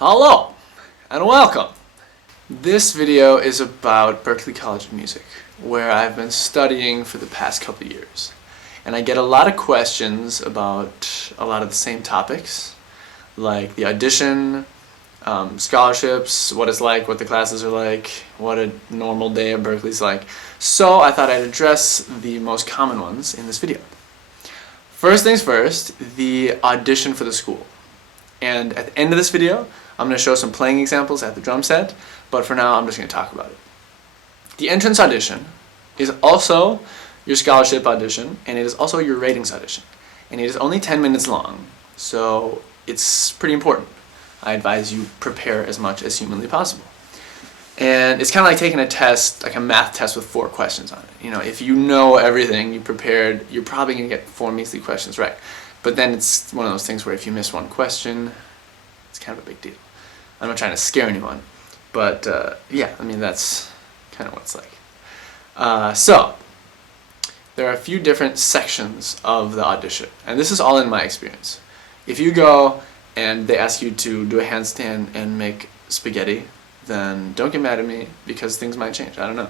Hello and welcome. This video is about Berklee College of Music, where I've been studying for the past couple of years. And I get a lot of questions about a lot of the same topics, like the audition, scholarships, what it's like, what the classes are like, what a normal day at Berklee's like. So I thought I'd address the most common ones in this video. First things first, the audition for the school. And at the end of this video, I'm going to show some playing examples at the drum set, but for now I'm just going to talk about it. The entrance audition is also your scholarship audition, and it is also your ratings audition. And it is only 10 minutes long, so it's pretty important. I advise you prepare as much as humanly possible. And it's kind of like taking a test, like a math test with 4 questions on it. You know, if you know everything, you prepared, you're probably going to get 4 measly questions right. But then it's one of those things where if you miss one question, it's kind of a big deal. I'm not trying to scare anyone, but yeah, I mean, that's kind of what it's like. So, there are a few different sections of the audition, and this is all in my experience. If you go and they ask you to do a handstand and make spaghetti, then don't get mad at me because things might change, I don't know.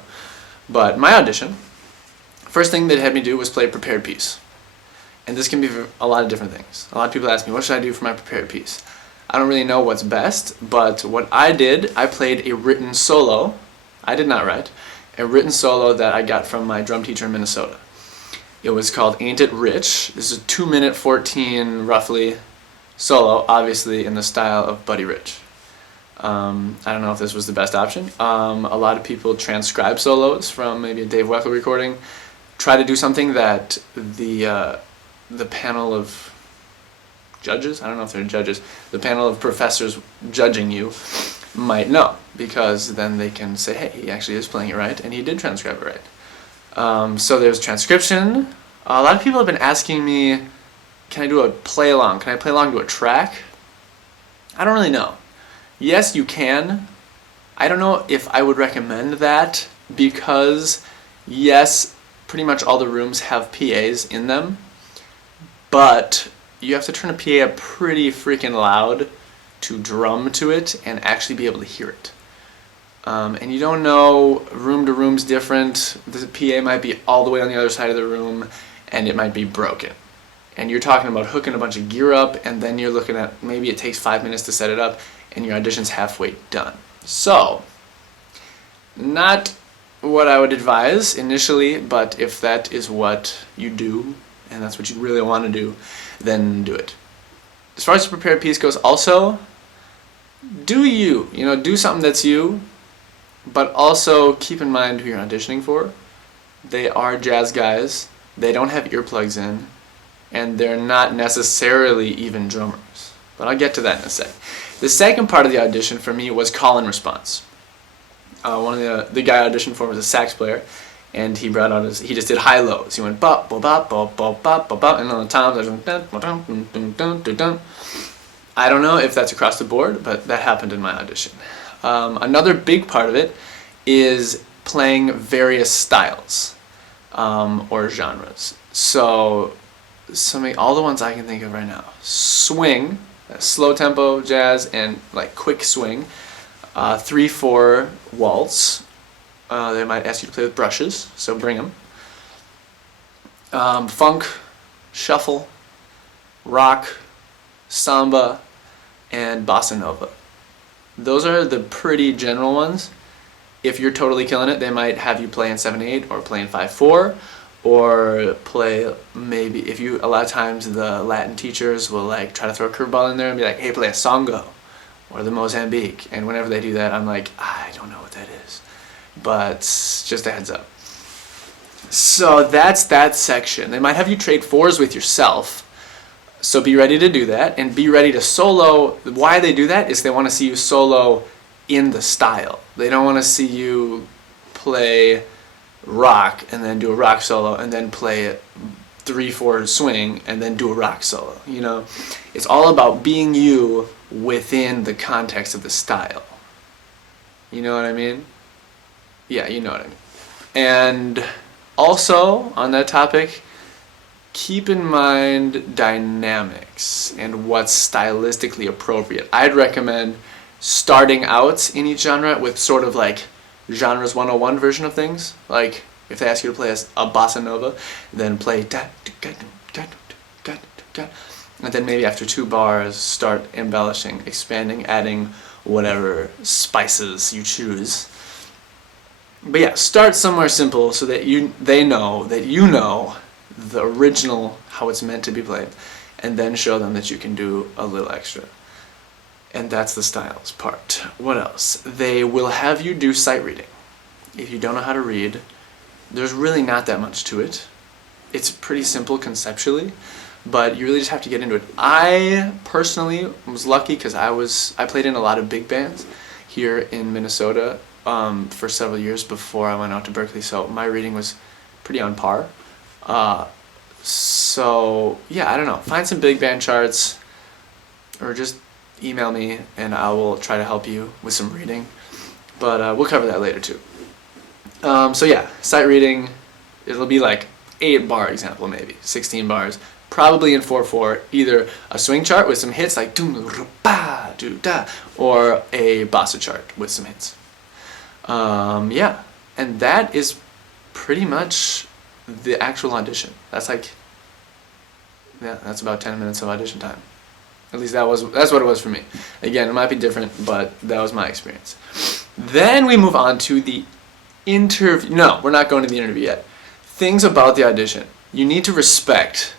But my audition, first thing they had me do was play a prepared piece. And this can be a lot of different things. A lot of people ask me, what should I do for my prepared piece? I don't really know what's best, but what I did, I played a written solo. I did not write. A written solo that I got from my drum teacher in Minnesota. It was called Ain't It Rich. This is a 2-minute 14, roughly, solo, obviously in the style of Buddy Rich. I don't know if this was the best option. A lot of people transcribe solos from maybe a Dave Weckl recording. Try to do something that the panel of judges, I don't know if they're judges, the panel of professors judging you might know, because then they can say, hey, he actually is playing it right, and he did transcribe it right. So there's transcription. A lot of people have been asking me, can I do a play along? Can I play along to a track? I don't really know. Yes, you can. I don't know if I would recommend that, because yes, pretty much all the rooms have PAs in them, but you have to turn a PA up pretty freaking loud to drum to it and actually be able to hear it. And you don't know, room to room's different. The PA might be all the way on the other side of the room and it might be broken. And you're talking about hooking a bunch of gear up, and then you're looking at maybe it takes 5 minutes to set it up and your audition's halfway done. So, not what I would advise initially, but if that is what you do and that's what you really want to do, then do it. As far as the prepared piece goes, also, do you. You know, do something that's you, but also keep in mind who you're auditioning for. They are jazz guys, they don't have earplugs in, and they're not necessarily even drummers. But I'll get to that in a sec. The second part of the audition for me was call and response. One of the guy I auditioned for was a sax player, and he brought out he just did high lows. He went bop bop bop bop bop bop bop bop, and on the toms I went dun dun dun dun dun dun dun. I don't know if that's across the board, but that happened in my audition. Another big part of it is playing various styles or genres. So all the ones I can think of right now: swing, slow tempo jazz, and like quick swing. 3/4 waltz. They might ask you to play with brushes, so bring them. Funk, shuffle, rock, samba, and bossa nova. Those are the pretty general ones. If you're totally killing it, they might have you play in 7/8 or play in 5/4, or play maybe, if you, a lot of times the Latin teachers will like try to throw a curveball in there and be like, hey, play a songo or the Mozambique, and whenever they do that, I'm like, I don't know what that is. But just a heads up. So that's that section. They might have you trade 4s with yourself, so be ready to do that, and be ready to solo. Why they do that is they want to see you solo in the style. They don't want to see you play rock and then do a rock solo and then play a 3/4 swing and then do a rock solo. You know, it's all about being you within the context of the style. You know what I mean? Yeah, you know what I mean. And also, on that topic, keep in mind dynamics and what's stylistically appropriate. I'd recommend starting out in each genre with sort of like genres 101 version of things. Like if they ask you to play a bossa nova, then play da da da da da, and then maybe after 2 bars start embellishing, expanding, adding whatever spices you choose. But yeah, start somewhere simple so that they know that you know the original, how it's meant to be played, and then show them that you can do a little extra. And that's the styles part. What else? They will have you do sight reading. If you don't know how to read, there's really not that much to it. It's pretty simple conceptually, but you really just have to get into it. I personally was lucky because I played in a lot of big bands here in Minnesota for several years before I went out to Berkeley, so my reading was pretty on par. So yeah, I don't know. Find some big band charts, or just email me and I will try to help you with some reading. But we'll cover that later too. So yeah, sight reading, it'll be like 8-bar example, maybe 16 bars, probably in 4/4, either a swing chart with some hits like do-da, or a bossa chart with some hits. Yeah, and that is pretty much the actual audition. That's like, yeah, that's about 10 minutes of audition time. At least that's what it was for me. Again, it might be different, but that was my experience. Then we move on to the interview. No, we're not going to the interview yet. Things about the audition. You need to respect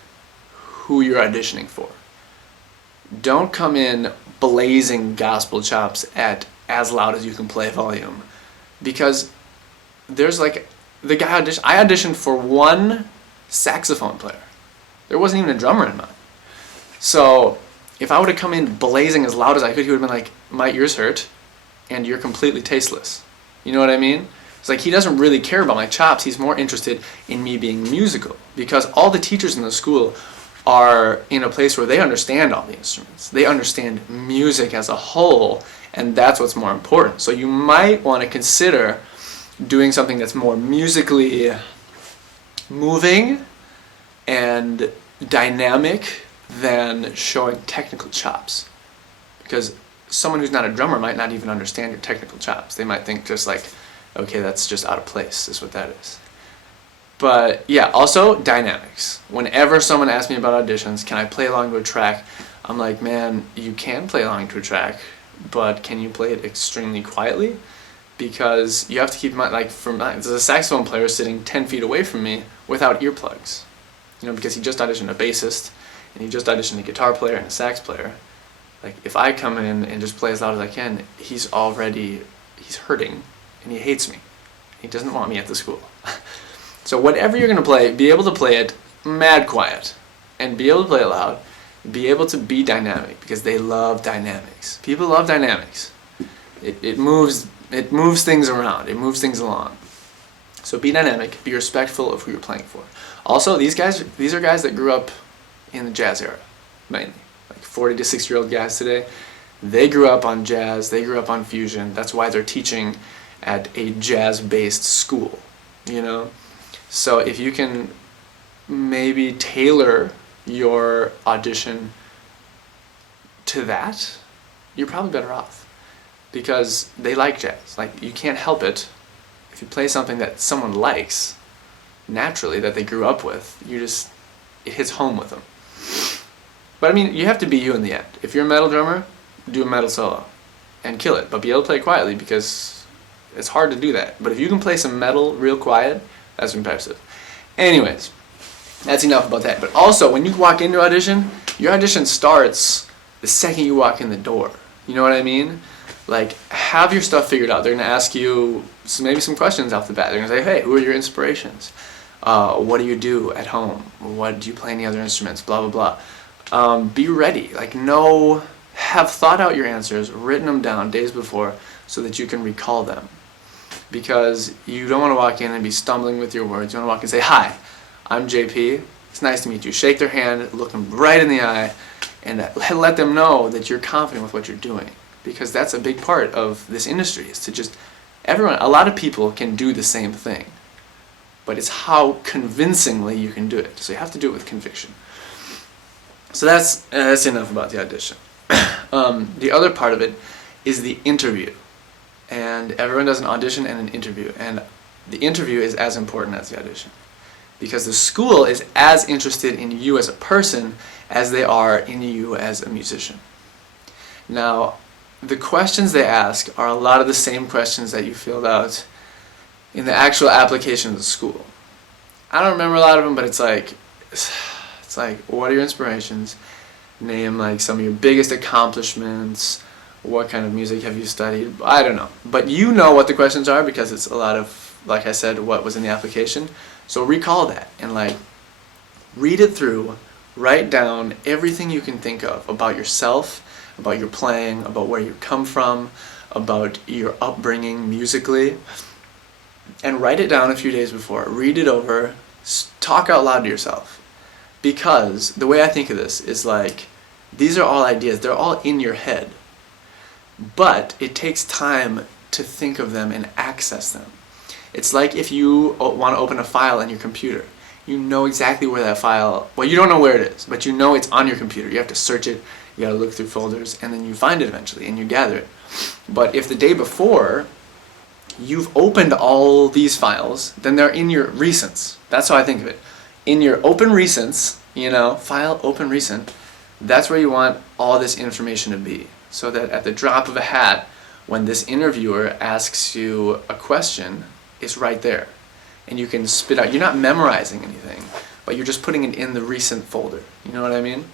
who you're auditioning for. Don't come in blazing gospel chops at as loud as you can play volume, because there's like the guy I auditioned for one saxophone player. There wasn't even a drummer in mine. So if I would have come in blazing as loud as I could, he would have been like, my ears hurt and you're completely tasteless. You know what I mean? It's like he doesn't really care about my chops. He's more interested in me being musical, because all the teachers in the school are in a place where they understand all the instruments. They understand music as a whole, and that's what's more important. So you might want to consider doing something that's more musically moving and dynamic than showing technical chops, because someone who's not a drummer might not even understand your technical chops. They might think just like, okay, that's just out of place, is what that is. But yeah, also dynamics. Whenever someone asks me about auditions, can I play along to a track, I'm like, man, you can play along to a track, but can you play it extremely quietly? Because you have to keep in mind, like, there's a saxophone player sitting 10 feet away from me without earplugs, because he just auditioned a bassist, and he just auditioned a guitar player and a sax player. Like, if I come in and just play as loud as I can, he's hurting, and he hates me. He doesn't want me at the school. So whatever you're going to play, be able to play it mad quiet, and be able to play it loud, be able to be dynamic, because they love dynamics. People love dynamics. It moves things around, it moves things along. So be dynamic, be respectful of who you're playing for. Also, these are guys that grew up in the jazz era, mainly. Like 40 to 60-year-old guys today. They grew up on jazz, they grew up on fusion. That's why they're teaching at a jazz-based school, So if you can maybe tailor your audition to that, you're probably better off, because they like jazz. Like, you can't help it. If you play something that someone likes naturally, that they grew up with, it hits home with them. But I mean, you have to be you in the end. If you're a metal drummer, do a metal solo and kill it, but be able to play it quietly, because it's hard to do that. But if you can play some metal real quiet, that's impressive. Anyways, that's enough about that. But also, when you walk into audition, your audition starts the second you walk in the door. You know what I mean? Like, have your stuff figured out. They're going to ask you maybe some questions off the bat. They're going to say, hey, who are your inspirations? What do you do at home? Do you play any other instruments? Blah, blah, blah. Be ready. Like, have thought out your answers, written them down days before so that you can recall them. Because you don't want to walk in and be stumbling with your words. You want to walk in and say, hi, I'm JP. It's nice to meet you. Shake their hand, look them right in the eye, and let them know that you're confident with what you're doing. Because that's a big part of this industry, is to just, a lot of people can do the same thing, but it's how convincingly you can do it. So you have to do it with conviction. So that's enough about the audition. The other part of it is the interview. And everyone does an audition and an interview, and the interview is as important as the audition, because the school is as interested in you as a person as they are in you as a musician. Now, the questions they ask are a lot of the same questions that you filled out in the actual application of the school. I don't remember a lot of them, but it's like, what are your inspirations? Name like some of your biggest accomplishments. What kind of music have you studied? I don't know. But you know what the questions are because it's a lot of, like I said, what was in the application. So recall that and like read it through, write down everything you can think of about yourself, about your playing, about where you come from, about your upbringing musically, and write it down a few days before. Read it over, talk out loud to yourself. Because the way I think of this is like, these are all ideas, they're all in your head. But it takes time to think of them and access them. It's like if you want to open a file in your computer. You know exactly where that file, well, you don't know where it is, but you know it's on your computer. You have to search it, you gotta look through folders, and then you find it eventually, and you gather it. But if the day before, you've opened all these files, then they're in your recents. That's how I think of it. In your open recents, file open recent, that's where you want all this information to be. So that at the drop of a hat, when this interviewer asks you a question, it's right there. And you can spit out, you're not memorizing anything, but you're just putting it in the recent folder. You know what I mean?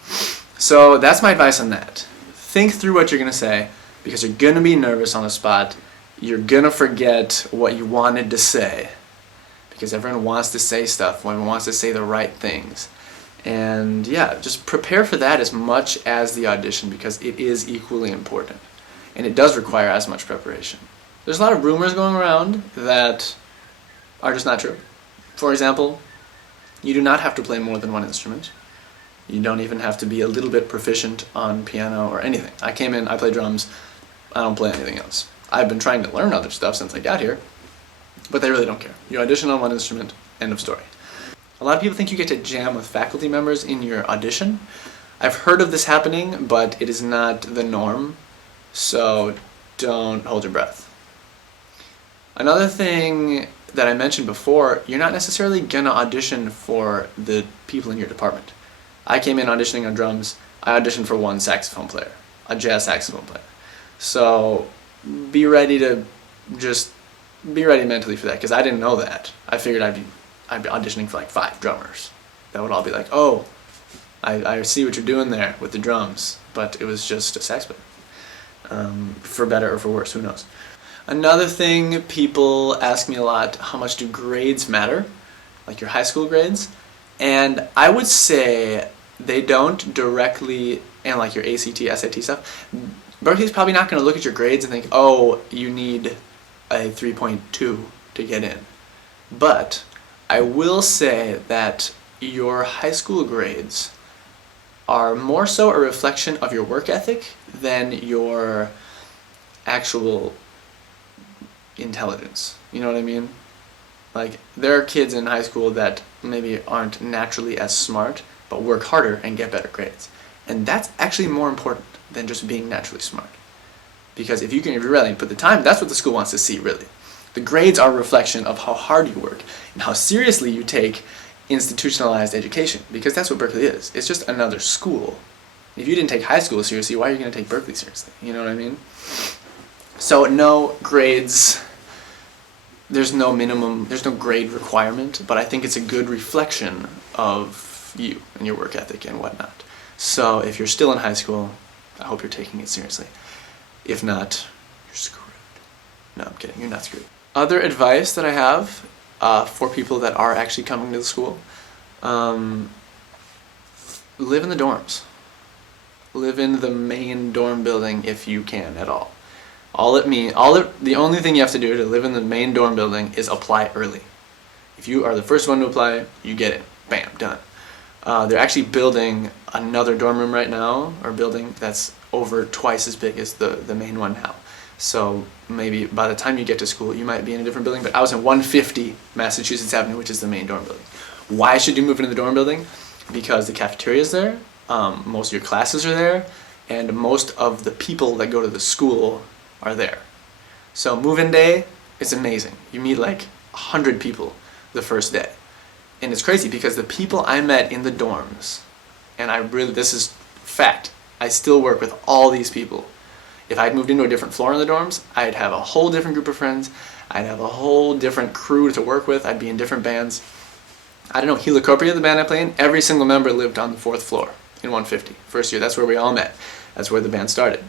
So that's my advice on that. Think through what you're going to say, because you're going to be nervous on the spot. You're going to forget what you wanted to say, because everyone wants to say stuff, everyone wants to say the right things. And yeah, just prepare for that as much as the audition, because it is equally important. And it does require as much preparation. There's a lot of rumors going around that are just not true. For example, you do not have to play more than one instrument. You don't even have to be a little bit proficient on piano or anything. I came in, I play drums, I don't play anything else. I've been trying to learn other stuff since I got here, but they really don't care. You audition on one instrument, end of story. A lot of people think you get to jam with faculty members in your audition. I've heard of this happening, but it is not the norm, so don't hold your breath. Another thing that I mentioned before, you're not necessarily gonna audition for the people in your department. I came in auditioning on drums. I auditioned for one saxophone player, a jazz saxophone player. So be ready mentally for that, because I didn't know that. I figured I'd be auditioning for like 5 drummers. That would all be like, oh, I see what you're doing there with the drums, but it was just a sax player. For better or for worse, who knows. Another thing, people ask me a lot, how much do grades matter? Like your high school grades? And I would say they don't directly, and like your ACT, SAT stuff, Berklee's probably not going to look at your grades and think, oh, you need a 3.2 to get in. But I will say that your high school grades are more so a reflection of your work ethic than your actual intelligence. You know what I mean? Like, there are kids in high school that maybe aren't naturally as smart, but work harder and get better grades. And that's actually more important than just being naturally smart. Because if you're ready to put the time, that's what the school wants to see, really. The grades are a reflection of how hard you work and how seriously you take institutionalized education, because that's what Berklee is. It's just another school. If you didn't take high school seriously, why are you going to take Berklee seriously? You know what I mean? So no grades, there's no grade requirement, but I think it's a good reflection of you and your work ethic and whatnot. So if you're still in high school, I hope you're taking it seriously. If not, you're screwed. No, I'm kidding, you're not screwed. Other advice that I have for people that are actually coming to the school, live in the dorms. Live in the main dorm building if you can at all. The only thing you have to do to live in the main dorm building is apply early. If you are the first one to apply, you get it. Bam, done. They're actually building another dorm room right now, or building that's over twice as big as the main one now. So maybe by the time you get to school, you might be in a different building, but I was in 150 Massachusetts Avenue, which is the main dorm building. Why should you move into the dorm building? Because the cafeteria is there, most of your classes are there, and most of the people that go to the school are there. So move-in day is amazing. You meet like 100 people the first day. And it's crazy because the people I met in the dorms, and this is fact, I still work with all these people. If I'd moved into a different floor in the dorms, I'd have a whole different group of friends. I'd have a whole different crew to work with. I'd be in different bands. I don't know, Helicopia, the band I play in, every single member lived on the 4th floor in 150. First year, that's where we all met. That's where the band started.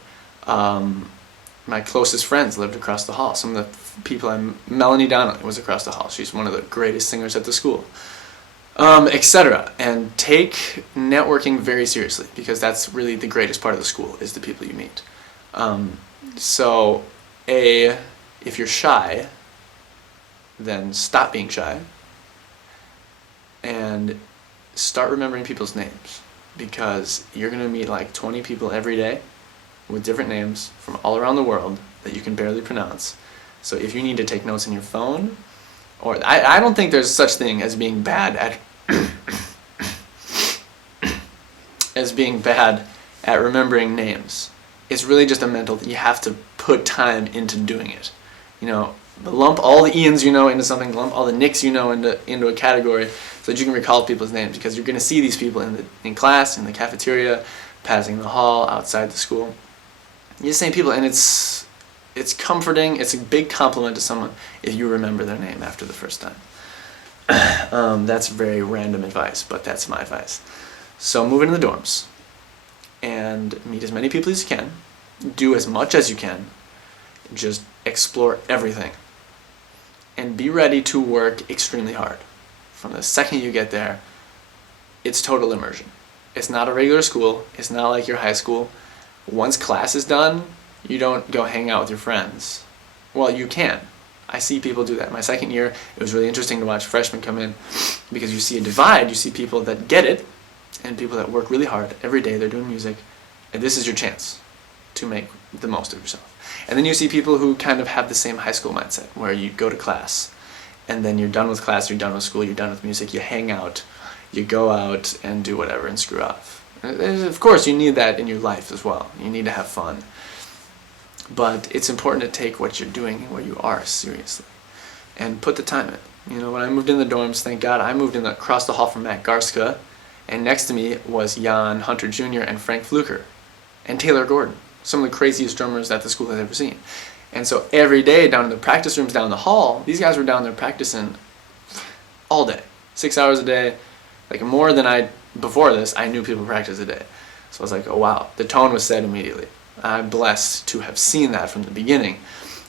My closest friends lived across the hall. Some of the people Melanie Donnelly was across the hall. She's one of the greatest singers at the school. Etc. And take networking very seriously, because that's really the greatest part of the school, is the people you meet. If you're shy, then stop being shy and start remembering people's names, because you're going to meet like 20 people every day with different names from all around the world that you can barely pronounce. So if you need to take notes in your phone, or I don't think there's such thing as being bad at remembering names. It's really just a mental thing. You have to put time into doing it. You know, lump all the Ians you know into something, lump all the Nicks you know into a category, so that you can recall people's names, because you're going to see these people in class, in the cafeteria, passing the hall, outside the school. You're the same people, and it's comforting. It's a big compliment to someone if you remember their name after the first time. That's very random advice, but that's my advice. So move into the dorms and meet as many people as you can. Do as much as you can. Just explore everything. And be ready to work extremely hard. From the second you get there, it's total immersion. It's not a regular school. It's not like your high school. Once class is done, you don't go hang out with your friends. Well, you can. I see people do that. My second year, it was really interesting to watch freshmen come in, because you see a divide. You see people that get it and people that work really hard every day. They're doing music, and this is your chance to make the most of yourself. And then you see people who kind of have the same high school mindset, where you go to class and then you're done with class, you're done with school, you're done with music, you hang out, you go out and do whatever and screw off. Of course, you need that in your life as well. You need to have fun. But it's important to take what you're doing and where you are seriously and put the time in. You know, when I moved in the dorms, thank God, I moved in across the hall from Matt Garska, and next to me was Jan Hunter Jr. and Frank Fluker and Taylor Gordon, some of the craziest drummers that the school has ever seen. And so every day down in the practice rooms down the hall, these guys were down there practicing all day, 6 hours a day, like more than before this, I knew people practice a day. So I was like, oh wow, the tone was set immediately. I'm blessed to have seen that from the beginning.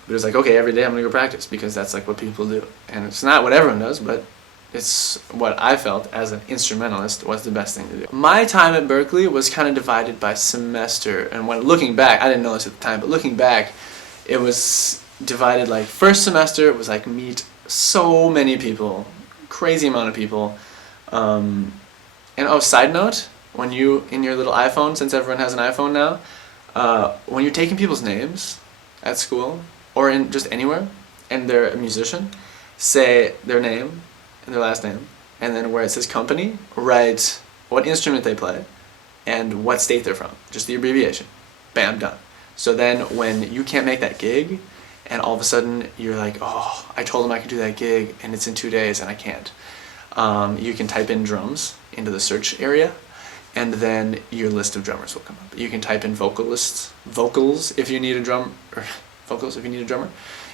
But it was like, okay, every day I'm going to go practice, because that's like what people do. And it's not what everyone does, but it's what I felt as an instrumentalist was the best thing to do. My time at Berklee was kind of divided by semester. And when looking back, I didn't know this at the time, but looking back, it was divided like first semester was like meet so many people, crazy amount of people. And oh, side note, when you, in your little iPhone, since everyone has an iPhone now, when you're taking people's names at school or in just anywhere and they're a musician, say their name and their last name, and then where it says company, write what instrument they play and what state they're from, just the abbreviation. Bam, done. So then when you can't make that gig and all of a sudden you're like, oh, I told them I could do that gig and it's in 2 days and I can't, you can type in drums into the search area, and then your list of drummers will come up. You can type in vocals if you need a drummer,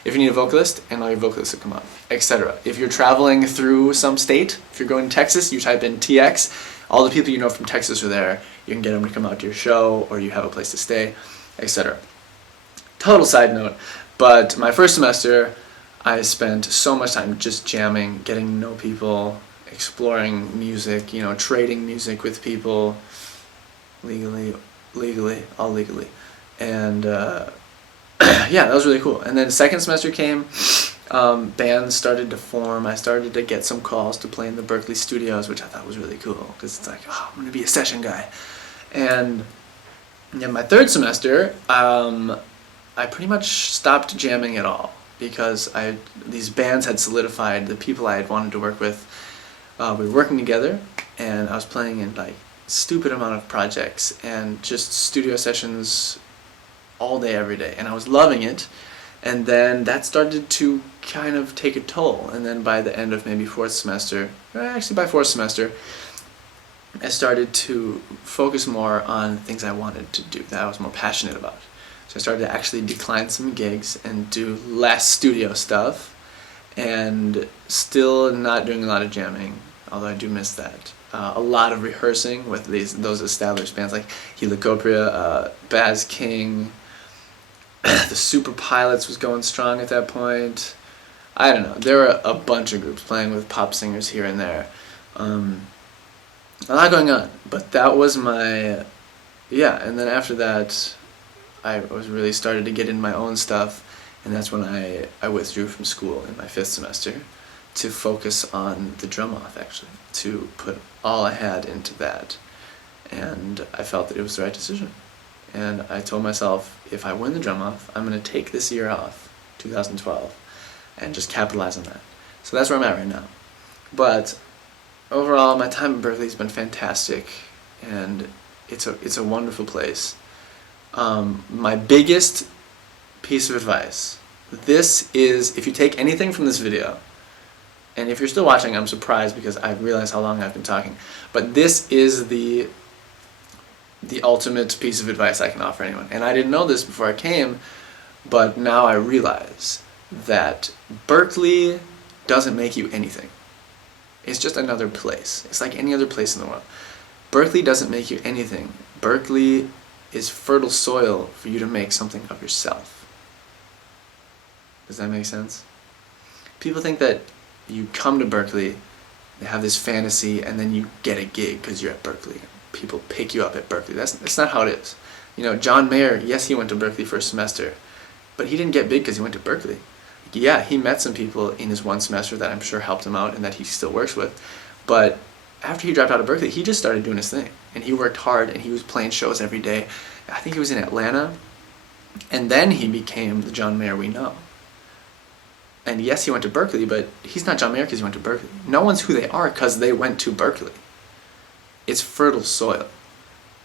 if you need a vocalist, and all your vocalists will come up, etc. If you're traveling through some state, if you're going to Texas, you type in TX, all the people you know from Texas are there, you can get them to come out to your show, or you have a place to stay, etc. Total side note, but my first semester, I spent so much time just jamming, getting to know people, exploring music, you know, trading music with people, legally, all legally, and yeah, that was really cool. And then second semester came, bands started to form. I started to get some calls to play in the Berklee studios, which I thought was really cool, because it's like, oh, I'm gonna be a session guy. And in my third semester, I pretty much stopped jamming at all, because these bands had solidified. The people I had wanted to work with, we were working together, and I was playing in like stupid amount of projects and just studio sessions all day, every day, and I was loving it. And then that started to kind of take a toll. And then by the end of maybe fourth semester, actually by fourth semester, I started to focus more on things I wanted to do, that I was more passionate about. So I started to actually decline some gigs and do less studio stuff, and still not doing a lot of jamming, although I do miss that. A lot of rehearsing with those established bands like Helicoptria, Baz King. The Super Pilots was going strong at that point. I don't know. There were a bunch of groups playing with pop singers here and there. A lot going on. But that was my... Yeah, and then after that, I was really started to get in my own stuff, and that's when I withdrew from school in my fifth semester to focus on the drum off, actually, to put all I had into that. And I felt that it was the right decision. And I told myself, if I win the drum off, I'm going to take this year off, 2012, and just capitalize on that. So that's where I'm at right now. But overall, my time at Berklee has been fantastic, and it's a wonderful place. My biggest piece of advice, this is, if you take anything from this video, and if you're still watching, I'm surprised because I realize how long I've been talking, but this is the ultimate piece of advice I can offer anyone. And I didn't know this before I came, but now I realize that Berklee doesn't make you anything. It's just another place. It's like any other place in the world. Berklee doesn't make you anything. Berklee is fertile soil for you to make something of yourself. Does that make sense? People think that you come to Berklee, they have this fantasy, and then you get a gig because you're at Berklee. People pick you up at Berklee. That's not how it is. You know, John Mayer, yes, he went to Berklee for a semester, but he didn't get big because he went to Berklee. Yeah, he met some people in his one semester that I'm sure helped him out and that he still works with, but after he dropped out of Berklee, he just started doing his thing, and he worked hard, and he was playing shows every day. I think he was in Atlanta, and then he became the John Mayer we know. And yes, he went to Berklee, but he's not John Mayer because he went to Berklee. No one's who they are because they went to Berklee. It's fertile soil.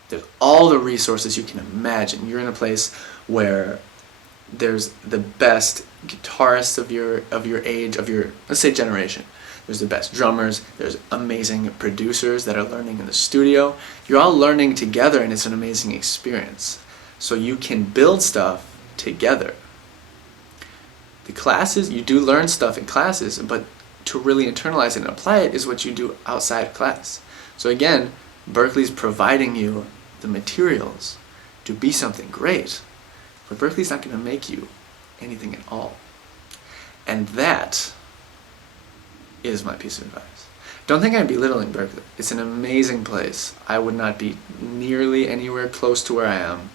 There's all the resources you can imagine. You're in a place where there's the best guitarists of your age, of your, let's say, generation. There's the best drummers, there's amazing producers that are learning in the studio. You're all learning together, and it's an amazing experience. So you can build stuff together. The classes, you do learn stuff in classes, but to really internalize it and apply it is what you do outside of class. So again, Berklee's providing you the materials to be something great, but Berklee's not going to make you anything at all. And that is my piece of advice. Don't think I'm belittling Berklee. It's an amazing place. I would not be nearly anywhere close to where I am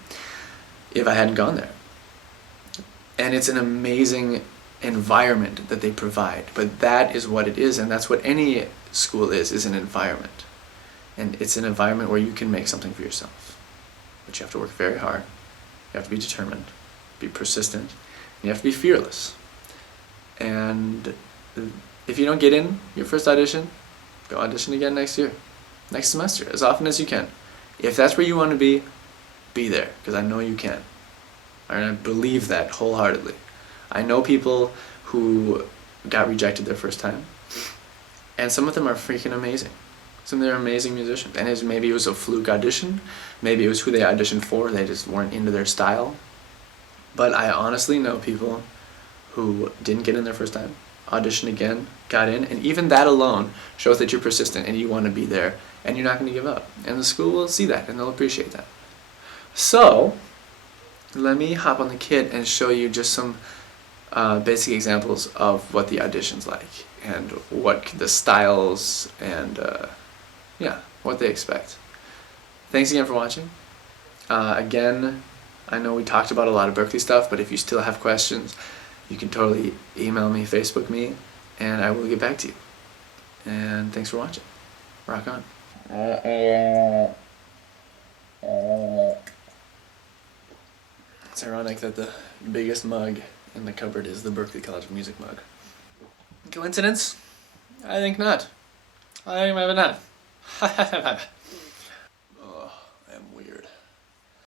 if I hadn't gone there. And it's an amazing environment that they provide, but that is what it is, and that's what any school is an environment. And it's an environment where you can make something for yourself. But you have to work very hard, you have to be determined, be persistent, and you have to be fearless. And if you don't get in your first audition, go audition again next year, next semester, as often as you can. If that's where you want to be there, because I know you can. And I believe that wholeheartedly. I know people who got rejected their first time, and some of them are freaking amazing. Some of them are amazing musicians. And maybe it was a fluke audition, maybe it was who they auditioned for, they just weren't into their style. But I honestly know people who didn't get in their first time, auditioned again, got in, and even that alone shows that you're persistent and you want to be there, and you're not going to give up. And the school will see that, and they'll appreciate that. So, let me hop on the kit and show you just some basic examples of what the audition's like, and what the styles, and yeah, what they expect. Thanks again for watching. Again, I know we talked about a lot of Berklee stuff, but if you still have questions, you can totally email me, Facebook me, and I will get back to you. And thanks for watching. Rock on. It's ironic that the biggest mug in the cupboard is the Berklee College of Music mug. Coincidence? I think not. I think maybe not.